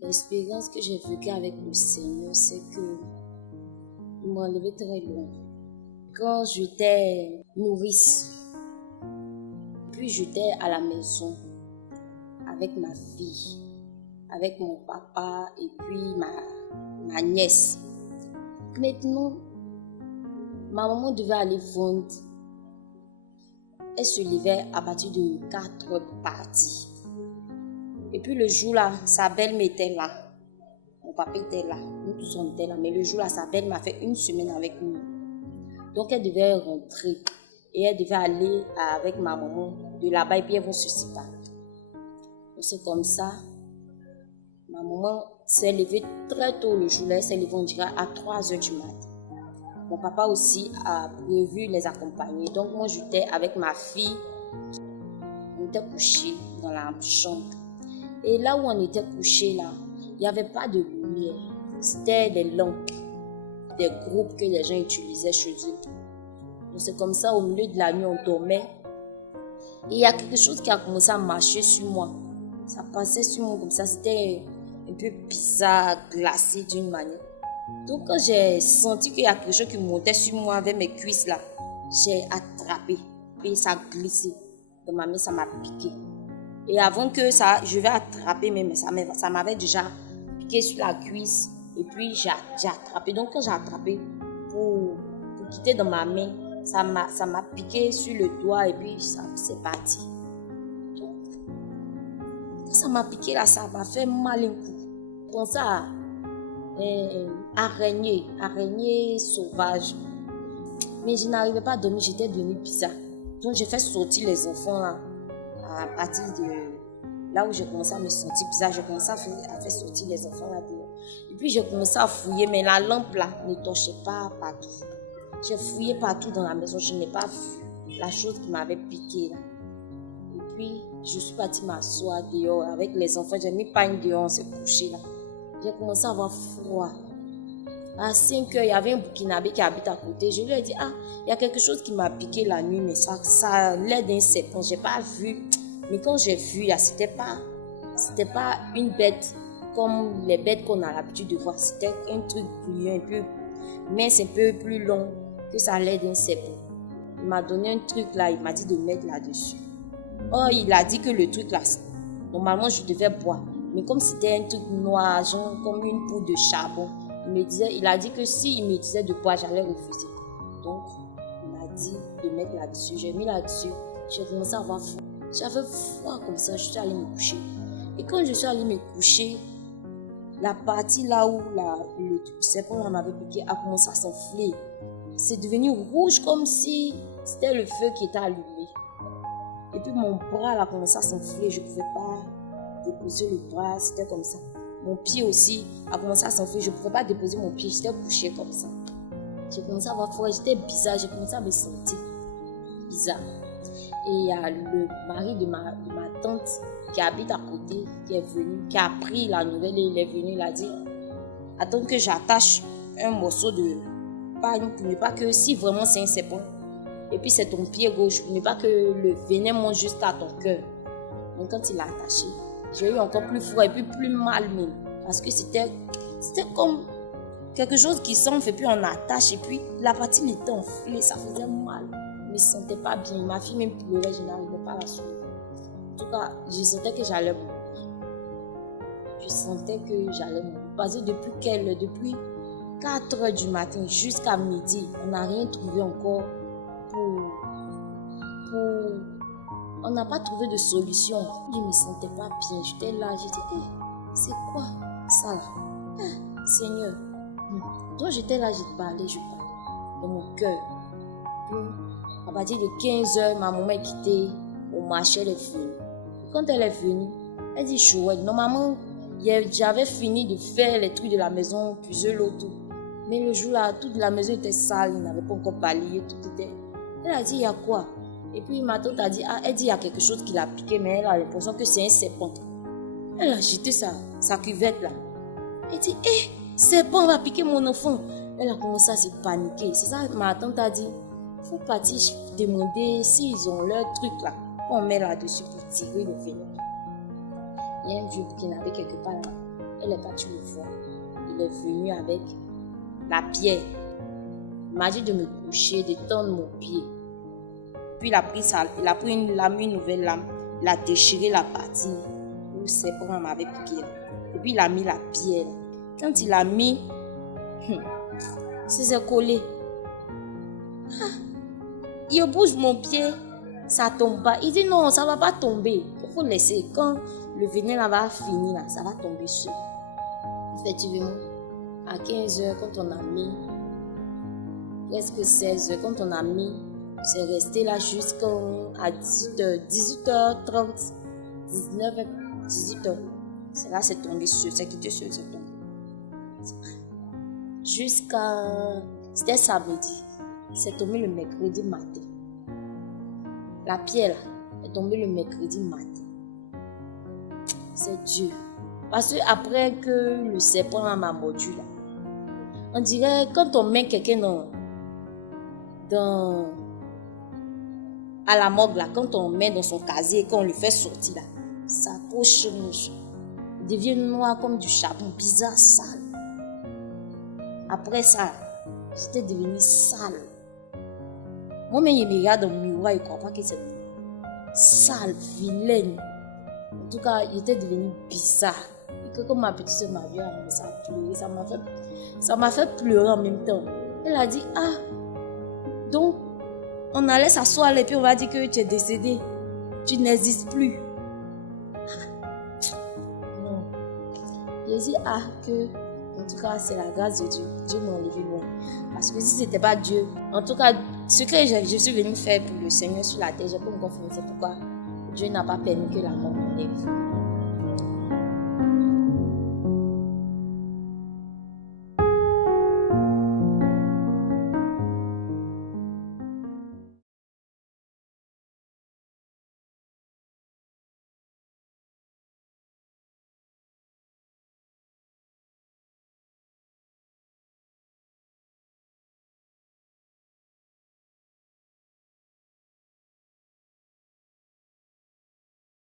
L'expérience que j'ai vécue avec le Seigneur, c'est que il m'a enlevé très loin. Quand j'étais nourrice, puis j'étais à la maison avec ma fille, avec mon papa et puis ma nièce. Maintenant, ma maman devait aller vendre. Elle se levait à partir de 4 heures pour partir. Et puis le jour-là, sa belle-mère était là. Mon papa était là. Nous tous on était là. Mais le jour-là, sa belle m'a fait une semaine avec nous. Donc elle devait rentrer. Et elle devait aller avec ma maman de là-bas et puis elles vont se séparer. Donc c'est comme ça. Ma maman s'est levée très tôt le jour-là. Elle s'est levée, on dirait, à 3 heures du matin. Mon papa aussi a prévu les accompagner. Donc moi, j'étais avec ma fille. On était couchés dans la chambre. Et là où on était couchés, là, il n'y avait pas de lumière. C'était des lampes, des groupes que les gens utilisaient chez eux. Donc c'est comme ça, au milieu de la nuit, on dormait. Et il y a quelque chose qui a commencé à marcher sur moi. Ça passait sur moi comme ça. C'était un peu bizarre, glacé d'une manière. Donc quand j'ai senti qu'il y a quelque chose qui montait sur moi avec mes cuisses là, j'ai attrapé. Et ça a glissé. Dans ma main, ça m'a piqué. Et avant que ça, je vais attraper, mais ça m'avait déjà piqué sur la cuisse. Et puis j'ai attrapé. Donc quand j'ai attrapé pour quitter dans ma main, ça m'a piqué sur le doigt et puis c'est parti. Donc, quand ça m'a piqué là, ça m'a fait mal un coup. Comme ça, araignée sauvage. Mais je n'arrivais pas à dormir, j'étais devenue bizarre. Donc j'ai fait sortir les enfants là. À partir de là où j'ai commencé à me sentir bizarre, j'ai commencé à faire sortir les enfants là dehors. Et puis j'ai commencé à fouiller, mais la lampe là ne torchait pas partout. J'ai fouillé partout dans la maison, je n'ai pas vu la chose qui m'avait piqué là. Et puis je suis partie m'asseoir dehors avec les enfants, j'ai mis pagne dehors, on s'est couché là. J'ai commencé à avoir froid. À 5 heures, il y avait un Burkinabé qui habite à côté. Je lui ai dit, il y a quelque chose qui m'a piqué la nuit, mais ça a l'air d'un serpent. Je n'ai pas vu. Mais quand j'ai vu, là, c'était pas une bête comme les bêtes qu'on a l'habitude de voir. C'était un truc brillant, un peu mince, un peu plus long, que ça a l'air d'un serpent. Il m'a donné un truc là, il m'a dit de mettre là-dessus. Oh, il a dit que le truc là, normalement je devais boire. Mais comme c'était un truc noir, genre comme une poudre de charbon, il a dit que si il me disait de boire, j'allais refuser. Donc, il m'a dit de mettre là-dessus. J'ai mis là-dessus. J'ai commencé à avoir froid. J'avais froid comme ça. Je suis allée me coucher. Et quand je suis allée me coucher, la partie là où le serpent m'avait piqué a commencé à s'enfler. C'est devenu rouge comme si c'était le feu qui était allumé. Et puis mon bras a commencé à s'enfler. Je ne pouvais pas déposer le bras. C'était comme ça. Mon pied aussi a commencé à s'enfler. Je ne pouvais pas déposer mon pied. J'étais couchée comme ça. J'ai commencé à avoir froid. J'étais bizarre. J'ai commencé à me sentir bizarre. Et il y a le mari de ma tante qui habite à côté, qui est venu, qui a pris la nouvelle et il est venu. Il a dit, attends que j'attache un morceau de pagne pour ne pas que, si vraiment c'est un serpent, et puis c'est ton pied gauche, pour ne pas que le venin monte jusqu'à ton cœur. Donc quand il a attaché, j'ai eu encore plus froid et puis plus mal même. Parce que c'était comme quelque chose qui s'enfle et puis on attache et puis la partie était enflée, ça faisait mal. Je ne me sentais pas bien. Ma fille même pleurait, je n'arrivais pas à la soulever. En tout cas, je sentais que j'allais mourir. Je sentais que j'allais mourir. Parce que depuis 4 heures du matin jusqu'à midi, on n'a rien trouvé encore on n'a pas trouvé de solution. Je ne me sentais pas bien. J'étais là, j'ai dit, c'est quoi ça là? Seigneur. Donc j'étais là, je parlais dans mon cœur. Puis, à partir de 15 heures, ma maman est quittée au marché, elle est venue. Quand elle est venue, elle dit, chouette, normalement, j'avais fini de faire les trucs de la maison, puiser l'eau, tout. Mais le jour là, toute la maison était sale, il n'avait pas encore balayé, tout était. Elle a dit, il y a quoi? Et puis ma tante a dit, elle dit, il y a quelque chose qui l'a piqué, mais elle a l'impression que c'est un serpent. Elle a jeté sa cuvette là. Elle dit, hé, serpent va piquer mon enfant. Elle a commencé à se paniquer. C'est ça, ma tante a dit, il faut partir demander s'ils ont leur truc là, qu'on met là-dessus pour tirer le venin. Il y a un vieux burkinabé quelque part là. Elle est partie le voir. Il est venu avec la pierre. Il m'a dit de me coucher, de tendre mon pied. Puis il a pris une lame, une nouvelle lame. Il a déchiré la partie où le serpent m'avait piqué. Et puis il a mis la pierre. Quand il a mis, c'est collé. Il bouge mon pied, ça tombe pas. Il dit non, ça va pas tomber. Il faut laisser. Quand le venin là va finir, là, ça va tomber seul. Effectivement, à 15h, quand on a mis, presque 16h, quand on a mis, c'est resté là jusqu'à 18h, 18h30, 19h, 18h. C'est là, c'est tombé seul, c'est quitté seul, c'est tombé. C'était samedi, c'est tombé le mercredi matin. La pierre là, est tombée le mercredi matin. C'est Dieu. Parce que après que le serpent m'a mordu là, on dirait quand on met quelqu'un à la morgue là, quand on met dans son casier et qu'on le fait sortir là, sa peau change, il devient noir comme du charbon, bizarre, sale. Après ça, j'étais devenue sale. Moi-même, je me regarde dans le miroir et je ne crois pas que c'est sale, vilaine. En tout cas, j'étais devenue bizarre. Et que comme ma petite soeur m'a vu, ça a pleuré, ça m'a fait pleurer en même temps. Elle a dit, ah, donc, on allait s'asseoir et puis on va dire que tu es décédé. Tu n'existes plus. Non. J'ai dit, ah, que, en tout cas, c'est la grâce de Dieu. Dieu m'a enlevé loin. Parce que si ce n'était pas Dieu, en tout cas, ce que je suis venue faire pour le Seigneur sur la terre, je peux me confirmer. C'est pourquoi Dieu n'a pas permis que la mort m'enlève.